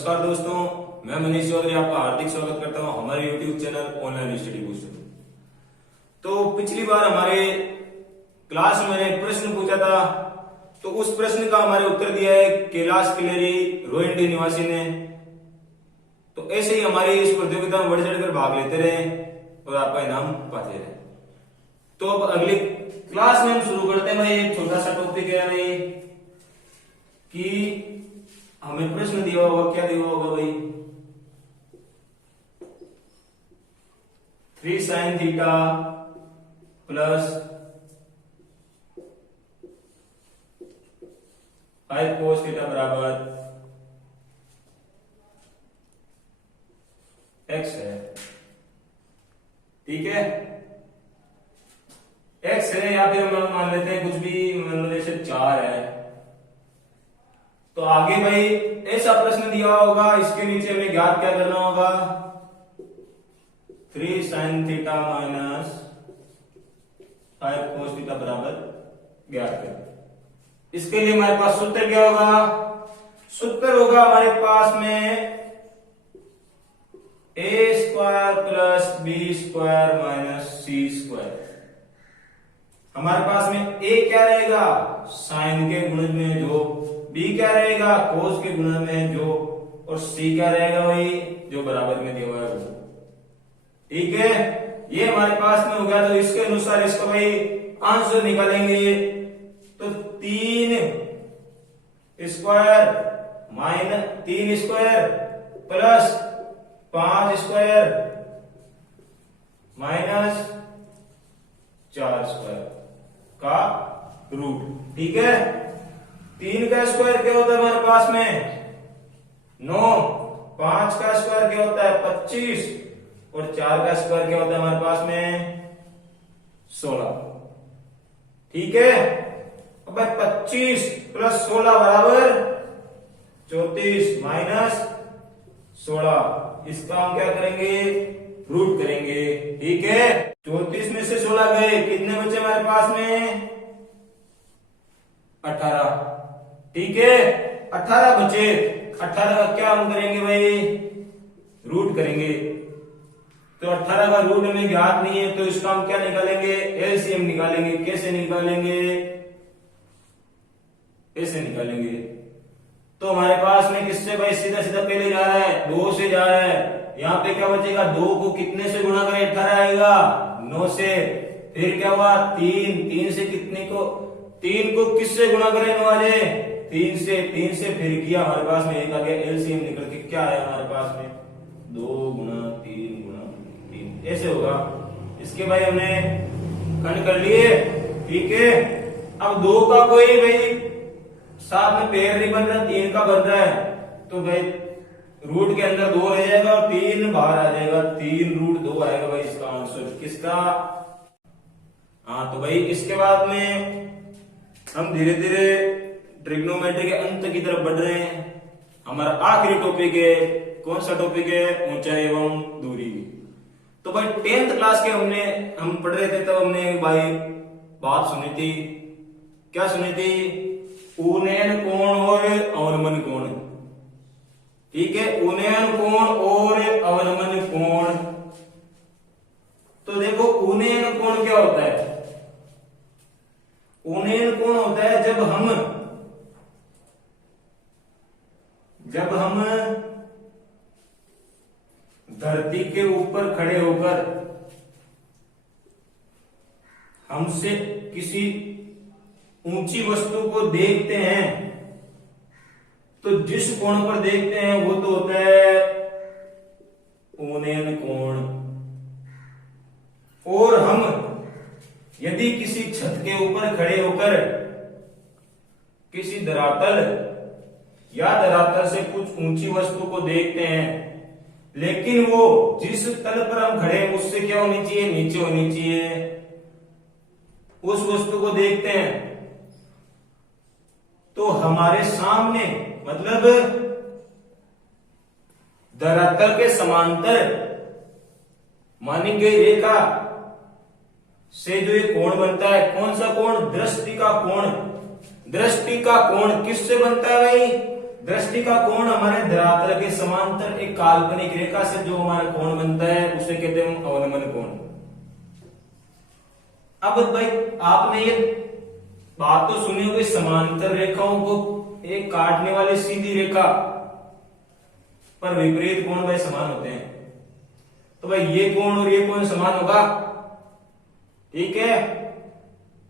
नमस्कार दोस्तों, मैं मनीष चौधरी आपका हार्दिक स्वागत करता हूं हमारे YouTube channel online study booster. तो पिछली बार हमारे क्लास में मैंने प्रश्न पूछा था, तो उस प्रश्न का हमारे उत्तर दिया है कैलाश किलेरी रोहिंडी निवासी ने। तो ऐसे ही हमारी इस प्रतियोगिता में बढ़ चढ़कर भाग लेते रहे और आपका इनाम पाते रहे। तो अब अगली क्लास में हम शुरू करते हैं। भाई एक छोटा सा टॉपिक है भाई कि हमें प्रश्न दिया होगा, क्या दिया होगा भाई, 3 sin theta plus 5 cos theta बराबर x है। ठीक है, x है या फिर हम मान लेते हैं कुछ भी, मान लो जैसे 4 है। तो आगे भाई ऐसा प्रश्न दिया होगा, इसके नीचे हमें ज्ञात क्या करना होगा, 3 sin theta minus 5 cos theta बराबर ज्ञात कर। इसके लिए हमारे पास सूत्र क्या होगा, सूत्र होगा हमारे पास में a square plus B square minus C square. हमारे पास में a क्या रहेगा, साइन के गुणज में जो, b क्या रहेगा, कोस के गुणज में जो, और c क्या रहेगा भाई, जो बराबर में दिया हुआ है वो। ठीक है, ये हमारे पास में हो गया। तो इसके अनुसार इसका भाई आंसर निकालेंगे। तो 3 square minus 3 square plus 5 square minus 4 square का रूट। ठीक है, 3 का स्क्वायर क्या होता है हमारे पास में 9, 5 का स्क्वायर क्या होता है 25, और 4 का स्क्वायर क्या होता है हमारे पास में 16। ठीक है, अब 25 प्लस 16 बराबर 34 माइनस 16। इसका हम क्या करेंगे, रूट करेंगे। ठीक है, 34 में से 16 गए, कितने बचे हमारे पास में 18। ठीक है, 18 बचे, 18 का क्या हम करेंगे भाई, रूट करेंगे। तो 18 का रूट हमें ज्ञात नहीं है, तो इसका हम क्या निकालेंगे, एलसीएम निकालेंगे। कैसे निकालेंगे, ऐसे निकालेंगे। तो हमारे पास में किससे भाई, सीधा सीधा पहले जा रहा है, 2 से जा रहा है। यहाँ पे क्या बचेगा, 2 को कितने से गुणा करें, 18 आएगा 9 से। फिर क्या हुआ, 3 से कितने को, 3 को किससे गुणा करें, 9 आ जाए 3 से फिर किया, हमारे पास में एक आ गया। एलसीएम निकल के क्या आया हमारे पास में, 2 गुणा 3 गुणा 3, ऐसे होगा। इसके भाई हमने खंड कर लिए। ठीक है, अब 2 का कोई भाई साथ में पेयर नहीं बन रहा, 3 का बन रहा है। तो भाई रूट के अंदर 2 रह जाएगा और 3 बाहर आ जाएगा, 3 रूट 2 आएगा भाई इसका आंसर। किसका, हाँ। तो भाई इसके बाद में हम धीरे धीरे ट्रिग्नोमेट्री के अंत की तरफ बढ़ रहे हैं। हमारा आखिरी टॉपिक है, कौन सा टॉपिक है, ऊंचाई एवं दूरी। तो भाई 10th क्लास के हम पढ़ रहे थे, तब हमने भाई बात सुनी थी, क्या सुनी थी, उन्नयन कोण और अवनमन कोण। ठीक है, उन्नयन कोण और अवनमन कोण। तो देखो उन्नयन कोण क्या होता है, उन्नयन कोण होता है जब हम धरती के ऊपर खड़े होकर हमसे किसी ऊंची वस्तु को देखते हैं, तो जिस कोण पर देखते हैं वो तो होता है उन्नयन कोण। और हम यदि किसी छत के ऊपर खड़े होकर किसी धरातल या धरातल से कुछ ऊंची वस्तु को देखते हैं, लेकिन वो जिस तल पर हम खड़े हैं उससे क्या होनी चाहिए, नीचे होनी चाहिए, उस वस्तु को देखते हैं, तो हमारे सामने मतलब धरातल के समांतर मानी गई रेखा से जो ये कोण बनता है, कौन सा कोण, दृष्टि का कोण। दृष्टि का कोण किससे बनता है भाई, दृष्टि का कोण हमारे धरातल के समांतर एक काल्पनिक रेखा से जो हमारा कोण बनता है उसे कहते हैं अवनमन कोण। अब भाई आपने ये बात तो सुनी होगी, समांतर रेखाओं को एक काटने वाली सीधी रेखा पर विपरीत कोण भाई समान होते हैं। तो भाई ये कोण और ये कोण समान होगा, ठीक है।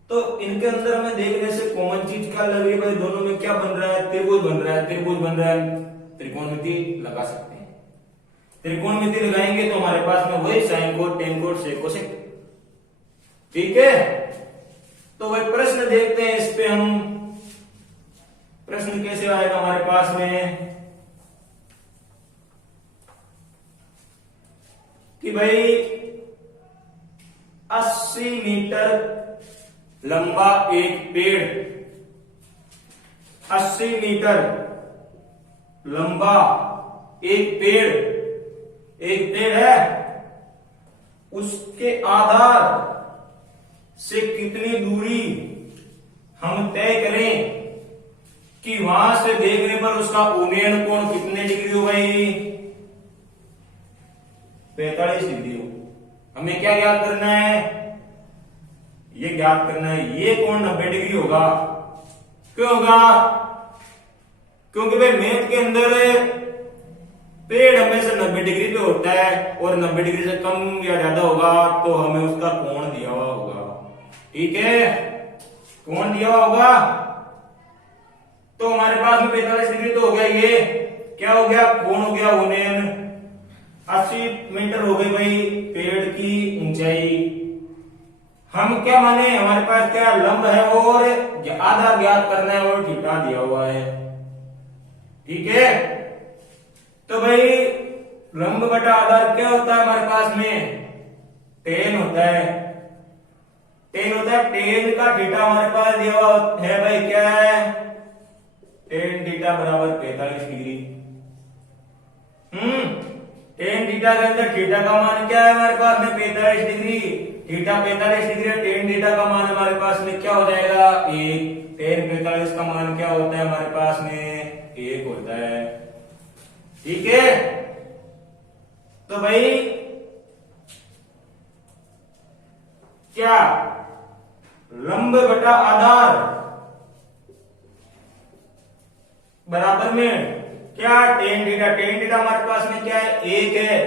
तो इनके अंदर हमें देखने से कॉमन चीज क्या लग रही है भाई, दोनों में क्या बन रहा है, त्रिभुज बन रहा है, त्रिभुज बन रहा है, त्रिकोणमिति लगा सकते हैं। त्रिकोणमिति लगाएंगे तो हमारे पास में वही sine cot, tan cot, sec cosec, ठीक है। तो भाई प्रश्न देखते हैं इस पे हम, प्रश्न कैसे आएगा हमारे पास में कि भाई 80 मीटर लंबा एक पेड़, 80 मीटर लंबा एक पेड़ है, उसके आधार से कितनी दूरी हम तय करें कि वहां से देखने पर उसका उन्नयन कोण कितने डिग्री हो भाई, 45 डिग्री हो। हमें क्या ज्ञात करना है, ये ज्ञात करना है ये कोण 90 डिग्री होगा। क्यों होगा, क्योंकि भाई मैथ के अंदर पेड़ हमेशा 90 डिग्री पे होता है और 90 डिग्री से कम या ज्यादा होगा तो हमें उसका कोण दिया हुआ होगा, ठीक है, कोण दिया हुआ होगा। तो हमारे पास में 45 डिग्री तो हो गया, ये क्या हो गया, कोण हो गया उन्नयन। 80 मीटर हो गई भाई पेड़ की ऊंचाई। हम क्या माने, हमारे पास क्या लंब है और आधार ज्ञात करना है और थीटा दिया हुआ है, ठीक है। तो भाई लंब बटा आधार क्या होता है हमारे पास में, टेन होता है, टेन होता है। टेन का थीटा हमारे पास दिया हुआ है भाई, क्या है, टेन थीटा बराबर 45 डिग्री। टेन थीटा के अंदर थीटा का मान क्या है हमारे पास में, 45 डिग्री। थीटा 45 डिग्री है, टेन थीटा का मान हमारे पास में क्या हो जाएगा, 1। टेन 45 का मान क्या होता है हमारे पास में, 1 होता है, ठीक है। तो भाई क्या लंब बटा आधार बराबर में क्या, टेन थीटा हमारे पास में क्या है, 1 है।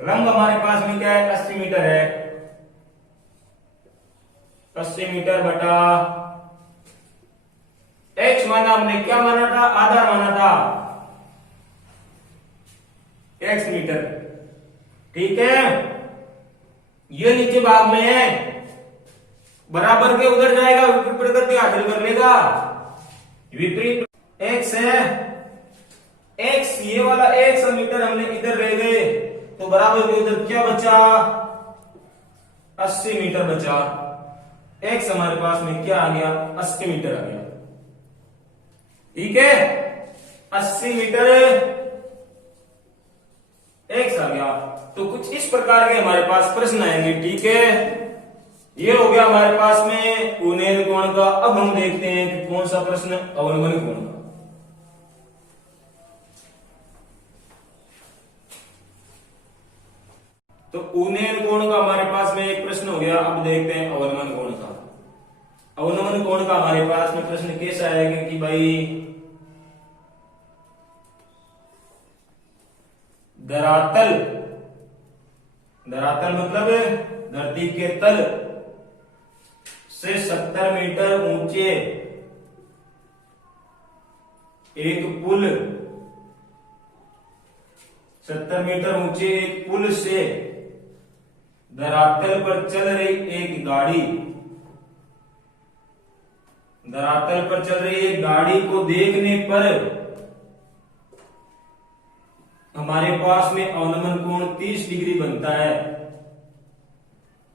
लंब हमारे पास में क्या है, 80 मीटर है। 80 मीटर बटा x माना हमने, क्या माना था, आधार माना था, x मीटर, ठीक है। ये नीचे भाग में है, बराबर के उधर जाएगा, विपरीत करके हासिल कर लेगा, विपरीत x है, x ये वाला x मीटर हमने इधर ले गए तो बराबर के उधर क्या बचा, 80 मीटर बचा। x हमारे पास में क्या आ गया, 80 मीटर आ गया, ठीक है। 80 मीटर x आ गया। तो कुछ इस प्रकार के हमारे पास प्रश्न आएंगे, ठीक है। ये हो गया हमारे पास में उन्नयन कोण का। अब हम देखते हैं कि कौन सा प्रश्न अवनमन कोण का। तो उन्नयन कोण का हमारे पास में एक प्रश्न हो गया। अब देखते हैं अवनमन कोण का। अवनमन कोण का हमारे पास में प्रश्न कैसा आएगा कि भाई धरातल, धरातल मतलब धरती के तल से 70 मीटर ऊंचे एक पुल, 70 मीटर ऊंचे एक पुल से धरातल पर चल रही एक गाड़ी, धरातल पर चल रही एक गाड़ी को देखने पर हमारे पास में अवनमन कोण 30 डिग्री बनता है।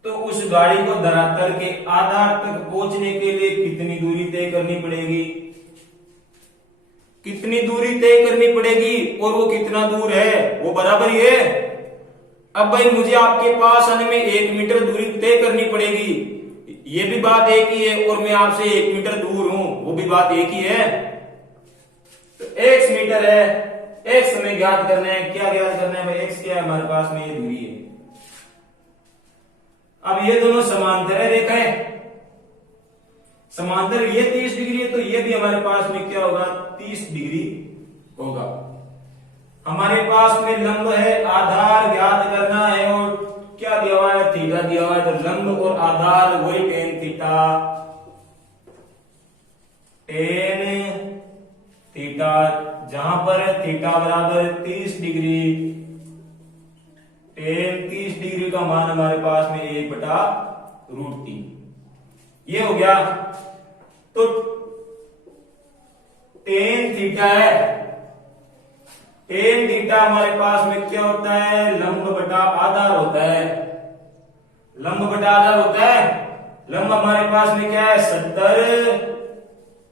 तो उस गाड़ी को धरातल के आधार तक पहुंचने के लिए कितनी दूरी तय करनी पड़ेगी, कितनी दूरी तय करनी पड़ेगी और वो कितना दूर है, वो बराबर ही है। अब भाई मुझे आपके पास आने में 1 मीटर दूरी तय करनी पड़ेगी, ये भी बात एक ही है, और मैं आपसे 1 मीटर दूर हूं, वो भी बात एक ही है। तो एक्स मीटर है, एक्स हमें ज्ञात करना है। क्या ज्ञात करना है भाई? एक्स क्या है हमारे पास में? ये दूरी है। अब ये दोनों समांतर है रेखाएं, समांतर, ये 30 डिग्री है तो ये भी हमारे पास में क्या होगा? 30 डिग्री होगा। हमारे पास में लंब है, आधार ज्ञात करना है और क्या दिया हुआ है? थीटा दिया हुआ है। तो लंब और आधार वही टेन थीटा, टेन थीटा, जहां पर थीटा बराबर 30 डिग्री, टेन 30 डिग्री का मान हमारे पास में 1/√3 ये हो गया। तो टेन थीटा है, टेन थीटा हमारे पास में क्या होता है? लंब बटा आधार होता है, लंब बटा आधार होता है। लंब हमारे पास में क्या है? 70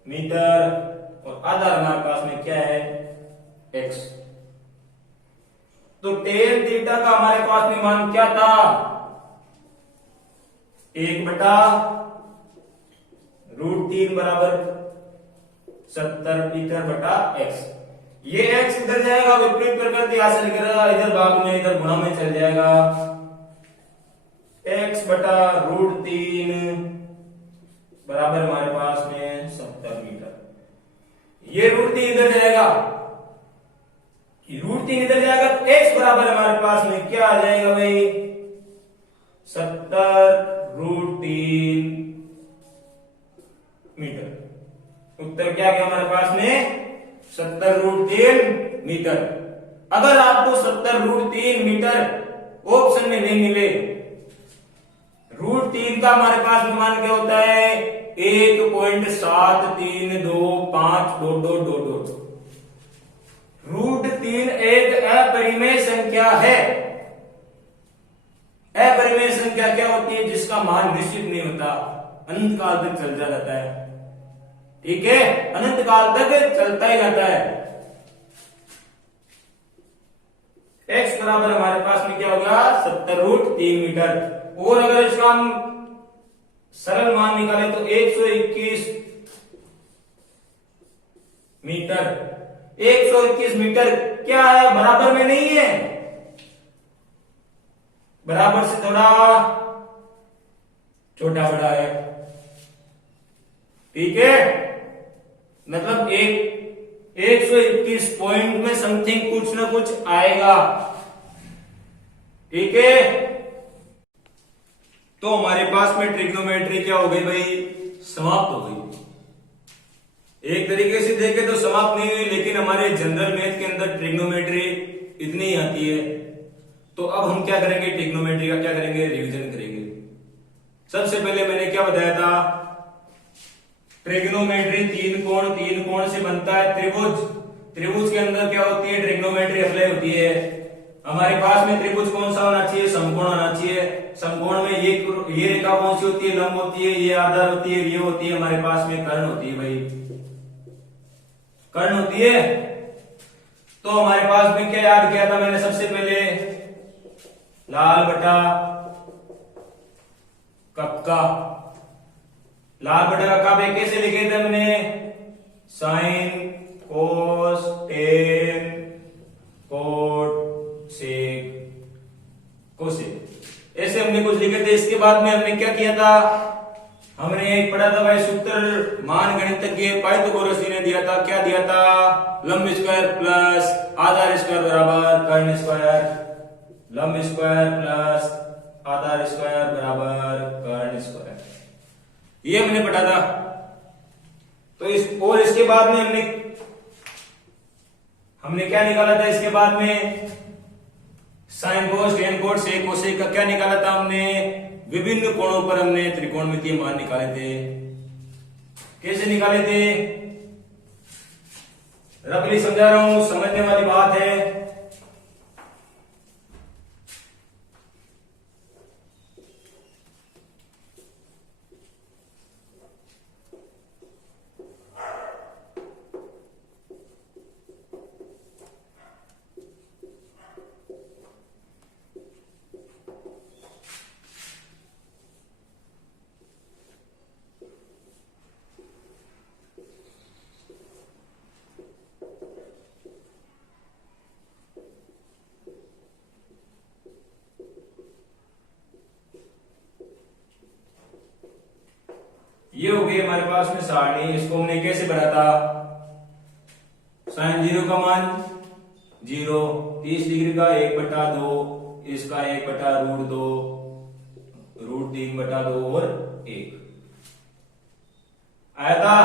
मीटर और आधार हमारे पास में क्या है? x। तो टेन थीटा का हमारे पास में मान क्या था? 1/√3 बराबर 70 मीटर बटा x। ये x इधर जाएगा, विपरीत प्रकृति हासिल करेगा, इधर भाग में इधर गुणा में चल जाएगा। x/√3 बराबर हमारे पास में 70 मीटर। ये √3 इधर जाएगा, √3 इधर जाएगा तो x बराबर हमारे पास में क्या आ जाएगा भाई? 70√3 मीटर। उत्तर क्या गया हमारे पास में? 70√3 मीटर। अगर आपको 70√3 मीटर ऑप्शन में नहीं मिले, √3 का हमारे पास में मान क्या होता है? 1.73252222। √3 एक अपरिमेय संख्या है। अपरिमेय संख्या क्या होती है? जिसका मान निश्चित नहीं होता, अनंत काल तक चलता रहता है। ठीक है, अनंत काल तक चलता ही रहता है। x बराबर हमारे पास में क्या होगा? 70√3 मीटर। और अगर इसका हम सरल मान निकाले तो 121 मीटर। 121 मीटर क्या है? बराबर में नहीं है, बराबर से थोड़ा छोटा बड़ा है। ठीक है, मतलब 121 पॉइंट में समथिंग कुछ ना कुछ आएगा। ठीक है, तो हमारे पास में ट्रिग्नोमेट्री क्या हो गई भाई? समाप्त हो गई। एक तरीके से देखें तो समाप्त नहीं हुई, लेकिन हमारे जनरल मैथ के अंदर ट्रिग्नोमेट्री इतनी ही आती है। तो अब हम क्या करेंगे? ट्रिग्नोमेट्री का क्या करेंगे? रिवीजन करेंगे। सबसे पहले मैंने क्या बताया था? ट्रिग्नोमेट्री तीन कोण से बनता है त्रिभुज। त्रिभुज के अंदर क्या होती है? ट्रिग्नोमेट्री अप्लाई होती है। हमारे पास में त्रिभुज कौन सा होना चाहिए? समकोण होना चाहिए। समकोण में ये रेखा कौन सी होती है? लंब होती है। ये आधार होती है, ये होती है हमारे पास में कर्ण होती है भाई, कर्ण होती है। तो हमारे पास में क्या याद किया था मैंने? सबसे पहले लाल बटा कक्का, लाल बटा कक्का पे कैसे लिखे थे हमने? Sine cos tan cot sec cosec, ऐसे हमने कुछ लिखे थे। इसके बाद में हमने क्या किया था? हमने एक पढ़ा था भाई सूत्र, मान गणितज्ञ पाइथागोरस जी ने दिया था। क्या दिया था? लंब स्क्वायर प्लस आधार स्क्वायर बराबर कर्ण स्क्वायर। लंब स्क्वायर प्लस आधार स्क्वायर बराबर कर्ण स्क्वायर, ये हमने पढ़ा था। तो इसके बाद में हमने क्या निकाला था? इसके बाद में sine cos tan cot sec cosec का क्या निकाला था हमने? विभिन्न कोणों पर हमने त्रिकोणमितीय मान निकाले थे। कैसे निकाले थे? रफली समझा रहा हूं, समझने वाली बात है। ये हो गई हमारे पास में सारणी। इसको हमने कैसे बढ़ा था, साइन 0 का मान 0, 30 डिग्री का 1/2, इसका 1/√2, √3/2 और 1 आया था।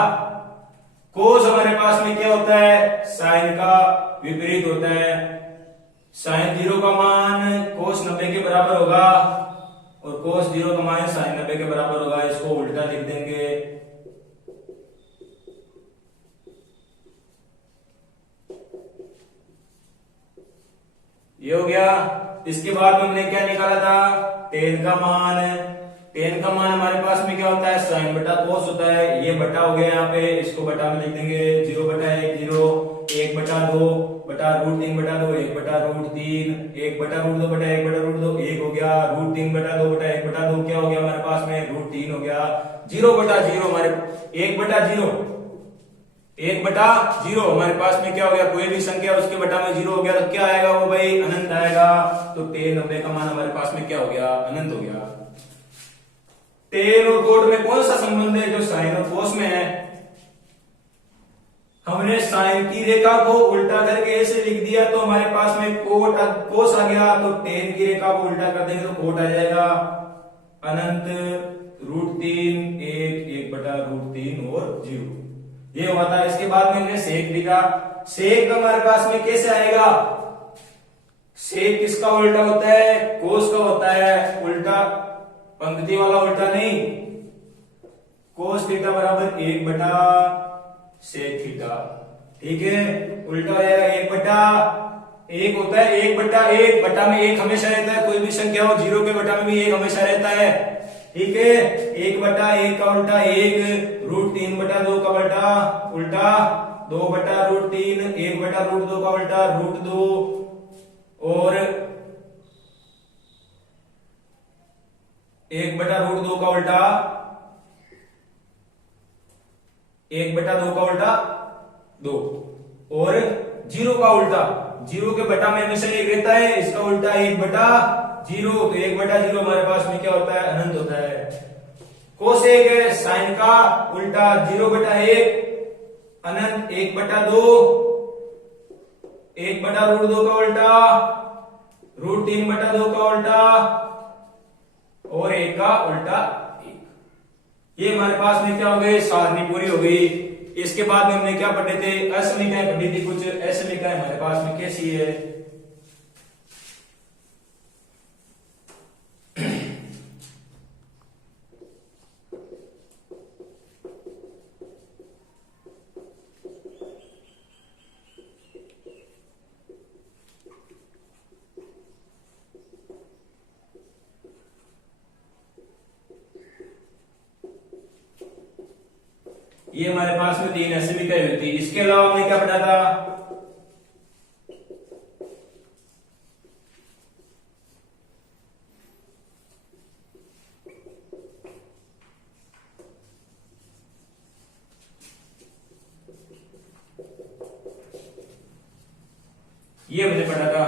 कोस हमारे पास में क्या होता है, साइन का विपरीत होता है। साइन 0 का मान कोस 90 के बराबर होगा और कोस 0 का मान साइन 90 के बराबर होगा। इसको उल्टा लिख देंगे। ये हो गया। इसके बाद में हमने क्या निकाला था, टेन का मान। टेन का मान हमारे पास में क्या होता है, साइन बटा कोस होता है। ये बटा हो गया, यहाँ पे इसको बटा में लिख देंगे। 0/1 0, 1/2 बटा √3/2, 1/√3, 1/√2 बटा 1/√2, 1 हो गया। √3/2 बटा 1/2 क्या हो गया हमारे पास में, √3 हो गया। 0/0 हमारे 1/0, 1/0 हमारे पास में क्या हो गया, कोई भी संख्या उसके बटा में 0 हो गया तो क्या आएगा वो भाई, अनंत आएगा। तो टेन 90 का मान हमारे पास में क्या हो गया, अनंत हो गया। टेन और कोट में कौन सा संबंध है, जो साइन और कोस में है। हमने साइन की रेखा को उल्टा करके ऐसे लिख दिया तो हमारे पास में कोस आ गया। तो टेन की रेखा को उल्टा कर देंगे तो कोट आ जाएगा। अनंत √3, 1/√3 और 0 ये हुआ था। इसके बाद में हमने सेक लिखा। सेक हमारे पास में कैसे आएगा, सेक किसका उल्टा होता है, कोस का होता है। उल्टा पंक्ति वाला उल्टा नहीं। कोस थीटा बराबर 1/सेक थीटा, ठीक है। उल्टा हो जाएगा 1/1 होता है। 1/1 बटा में 1 हमेशा रहता है, कोई भी संख्या हो। 0 के बटा में भी 1 हमेशा रहता है, ठीक है। 1/1 का उल्टा 1, √3/2 का उल्टा 2/√3, 1/√2 का उल्टा √2 और 1/√2 का उल्टा 1/2 का उल्टा 2 और 0 का उल्टा। 0 के बटा में हमेशा 1 रहता है, इसका उल्टा 1/0। तो 1/0 हमारे पास में क्या होता है, अनंत होता है। कोसेक है साइन का उल्टा 0/1 अनंत 1/2, 1/√2 का उल्टा √3/2 का उल्टा और 1 का उल्टा 1। ये हमारे पास में क्या हो गई, सारणी पूरी हो गई। इसके बाद में हमने क्या पढ़े थे, असमीकाएं पढ़ी थी। कुछ असमीकाएं हमारे पास में कैसी है, ये हमारे पास में 3 असमीकाएं हुई थी। इसके अलावा हमने क्या पढ़ा था, ये हमने पढ़ा था।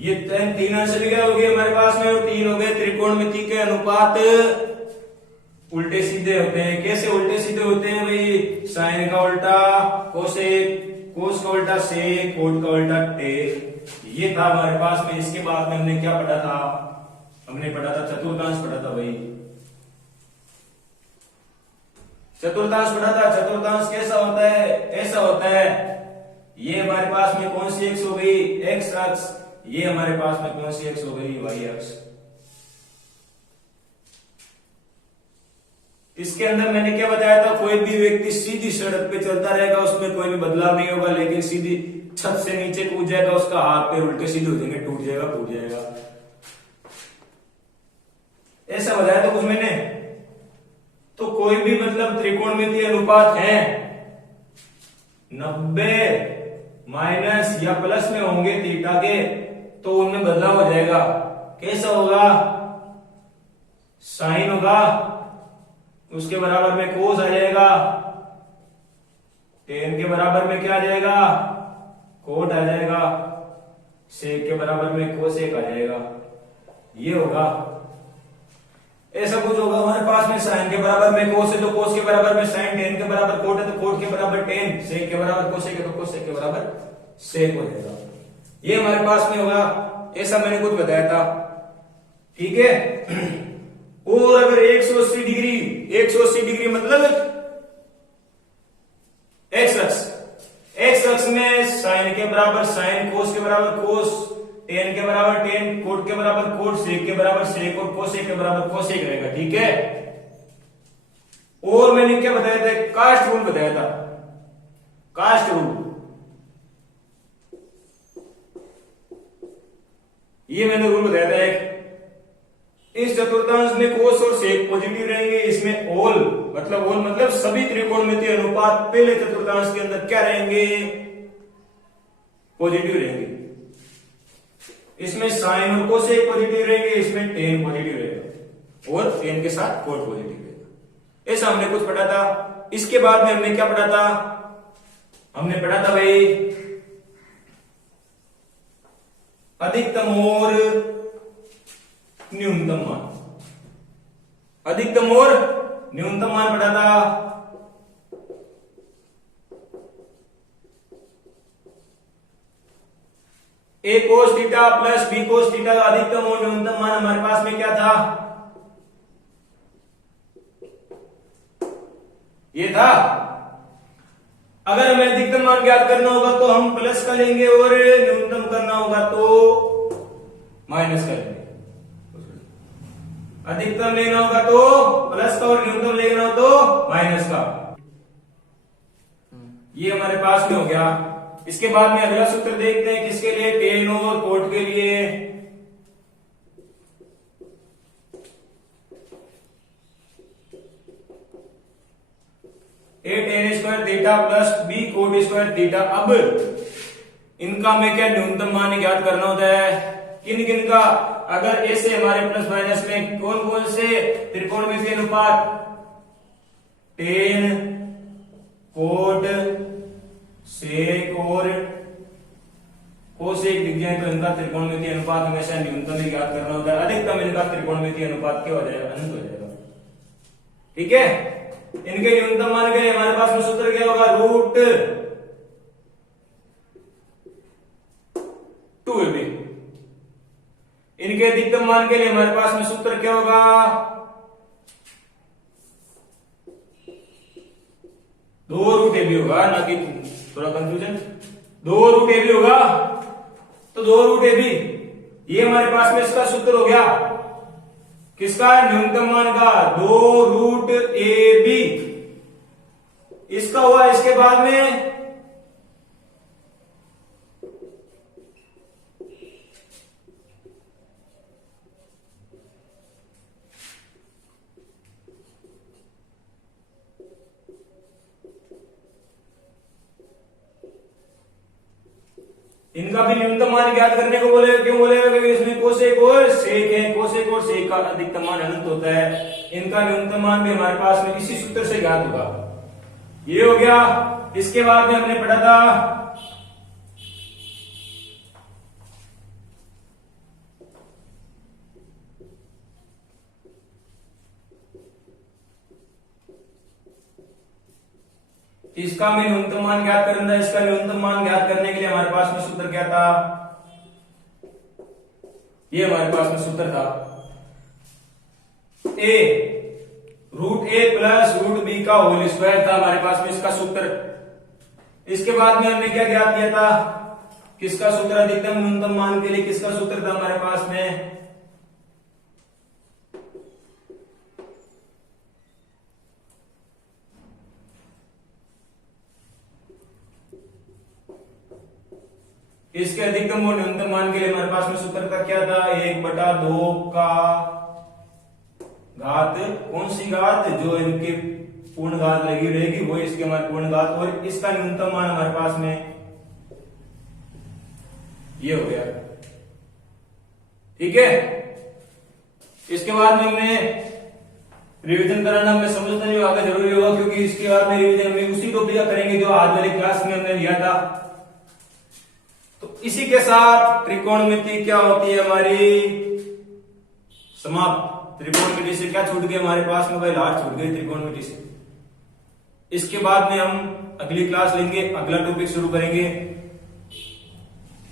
ये 3 असमीकाएं हो गई हमारे पास में, और 3 हो गए त्रिकोणमिति के अनुपात उल्टे सीधे होते हैं। कैसे उल्टे सीधे होते हैं भाई, साइन का उल्टा कोसेक, कोस का उल्टा सेक, कोट का उल्टा टेक। ये था हमारे पास में। इसके बाद में हमने क्या पढ़ा था, हमने पढ़ा था चतुर्थांश पढ़ा था भाई, चतुर्थांश पढ़ा था। चतुर्थांश कैसा होता है, ऐसा होता है। ये हमारे पास में कौन सी एक्स हो गई, एक्स अक्ष। ये हमारे पास में कौन सी एक्स हो गई, वाई अक्ष। इसके अंदर मैंने क्या बताया था, कोई भी व्यक्ति सीधी सड़क पे चलता रहेगा, उसमें कोई भी बदलाव नहीं होगा। लेकिन सीधी छत से नीचे कूद जाएगा, उसका हाथ पैर उल्टे सीधे हो जाएंगे, टूट जाएगा, फूट जाएगा। ऐसा बताया था कुछ मैंने। तो कोई भी मतलब त्रिकोणमितीय अनुपात है 90 माइनस या प्लस में होंगे थीटा के, तो उनमें बदलाव हो जाएगा। कैसा होगा, साइन होगा, उसके बराबर में कोस आ जाएगा, टेन के बराबर में क्या आ जाएगा, कोट आ जाएगा, सेक के बराबर में कोसेक आ जाएगा। ये होगा। ऐसा कुछ होगा हमारे पास में साइन के बराबर में कोस है तो कोस के बराबर में साइन, टेन के बराबर कोट है तो कोट के बराबर टेन, सेक के बराबर कोसेक है तो कोसेक के बराबर सेक हो जाएगा। ये हमारे पास में होगा, ऐसा मैंने कुछ बताया था। ठीक है। और अगर 180 डिग्री, 180 डिग्री मतलब एक्स अक्ष में साइन के बराबर साइन, कोस के बराबर कोस, टेन के बराबर टेन, कोट के बराबर कोट, सेक के बराबर सेक और कोसेक के बराबर कोसेक रहेगा। ठीक है। और मैंने क्या बताया था, कास्ट रूल बताया था, कास्ट रूल। ये मैंने रूल बताया था एक, इस चतुर्थांश में कोस और सेक पॉजिटिव रहेंगे, इसमें ओल मतलब सभी त्रिकोणमितीय अनुपात पहले चतुर्थांश के अंदर क्या रहेंगे, पॉजिटिव रहेंगे। इसमें साइन और कोसेक पॉजिटिव रहेंगे, इसमें टेन पॉजिटिव रहेगा और टेन के साथ कोट पॉजिटिव रहेगा। ऐसा हमने कुछ पढ़ा था। इसके बाद में हमने क्या पढ़ा था, हमने पढ़ा था भाई अधिकतम और न्यूनतम मान, अधिकतम और न्यूनतम मान पढ़ा था। A cos theta plus b cos theta का अधिकतम और न्यूनतम मान हमारे पास में क्या था, ये था। अगर हमें अधिकतम मान ज्ञात करना होगा तो हम प्लस का लेंगे और न्यूनतम करना होगा तो माइनस का लेंगे। अधिकतम लेना होगा तो प्लस का और न्यूनतम लेना हो तो माइनस का। ये हमारे पास में हो गया। इसके बाद में अगला सूत्र देखते हैं, किसके लिए, टेन और कोट के लिए। A tan square theta plus b cot square theta. अब इनका में क्या न्यूनतम मान ज्ञात करना होता है, किन किन का। अगर ऐसे हमारे प्लस माइनस में कौन कौन से त्रिकोणमितीय अनुपात, टेन, कोट, सेक और कोसेक दिख जाए तो इनका त्रिकोणमितीय अनुपात हमेशा न्यूनतम ही ज्ञात करना होता है। अधिकतम इनका त्रिकोणमितीय अनुपात क्या हो जाएगा, अनंत हो जाएगा। ठीक है। इनके न्यूनतम मान के लिए हमारे पास में सूत्र क्या होगा, रूट 2ab। इनके अधिकतम मान के लिए हमारे पास में सूत्र क्या होगा, दो रूट ए बी होगा, ना कि थोड़ा कंफ्यूजन, दो रूट ए बी होगा तो दो रूट ए बी। ये हमारे पास में इसका सूत्र हो गया, किसका, न्यूनतम मान का, दो रूट ए बी। इसका हुआ। इसके बाद में इनका भी न्यूनतम मान ज्ञात करने को बोले, क्यों बोलेगा, क्योंकि इसमें कोसेक और सेक है, कोसेक और सेक का अधिकतम मान अनंत होता है। इनका न्यूनतम मान भी हमारे पास में इसी सूत्र से ज्ञात होगा। ये हो गया। इसके बाद में हमने पढ़ा था इसका भी न्यूनतम मान ज्ञात करना है। इसका न्यूनतम मान ज्ञात करने के लिए हमारे पास में सूत्र क्या था, ये हमारे पास में सूत्र था, ए रूट ए प्लस रूट बी का होल स्क्वायर था हमारे पास में इसका सूत्र। इसके बाद में हमने क्या ज्ञात किया था, किसका सूत्र, अधिकतम न्यूनतम मान के लिए किसका सूत्र था हमारे पास में, इसके अधिकतम और न्यूनतम मान के लिए हमारे पास में सूत्र का क्या था, 1/2 का घात, कौन सी घात, जो इनकी पूर्ण घात लगी रहेगी वो इसके हमारे पूर्ण घात, और इसका न्यूनतम मान हमारे पास में ये हो गया। ठीक है। इसके बाद में हमने रिवीजन कराना हमें समझना नहीं होगा, जरूरी होगा, क्योंकि इसके बाद में रिवीजन में उसी टॉपिक का करेंगे जो आज वाली क्लास में हमने लिया था। तो इसी के साथ त्रिकोणमिति क्या होती है हमारी समाप्त। त्रिकोणमिति से क्या छूट गई हमारे पास में भाई, लाट छूट गई त्रिकोणमिति से। इसके बाद में हम अगली क्लास लेंगे, अगला टॉपिक शुरू करेंगे।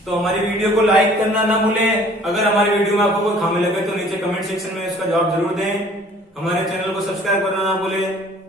तो हमारी वीडियो को लाइक करना ना भूलें। अगर हमारी वीडियो में आपको कोई खामी लगे तो नीचे कमेंट सेक्शन में इसका जवाब जरूर दें। हमारे चैनल को सब्सक्राइब करना ना भूलें।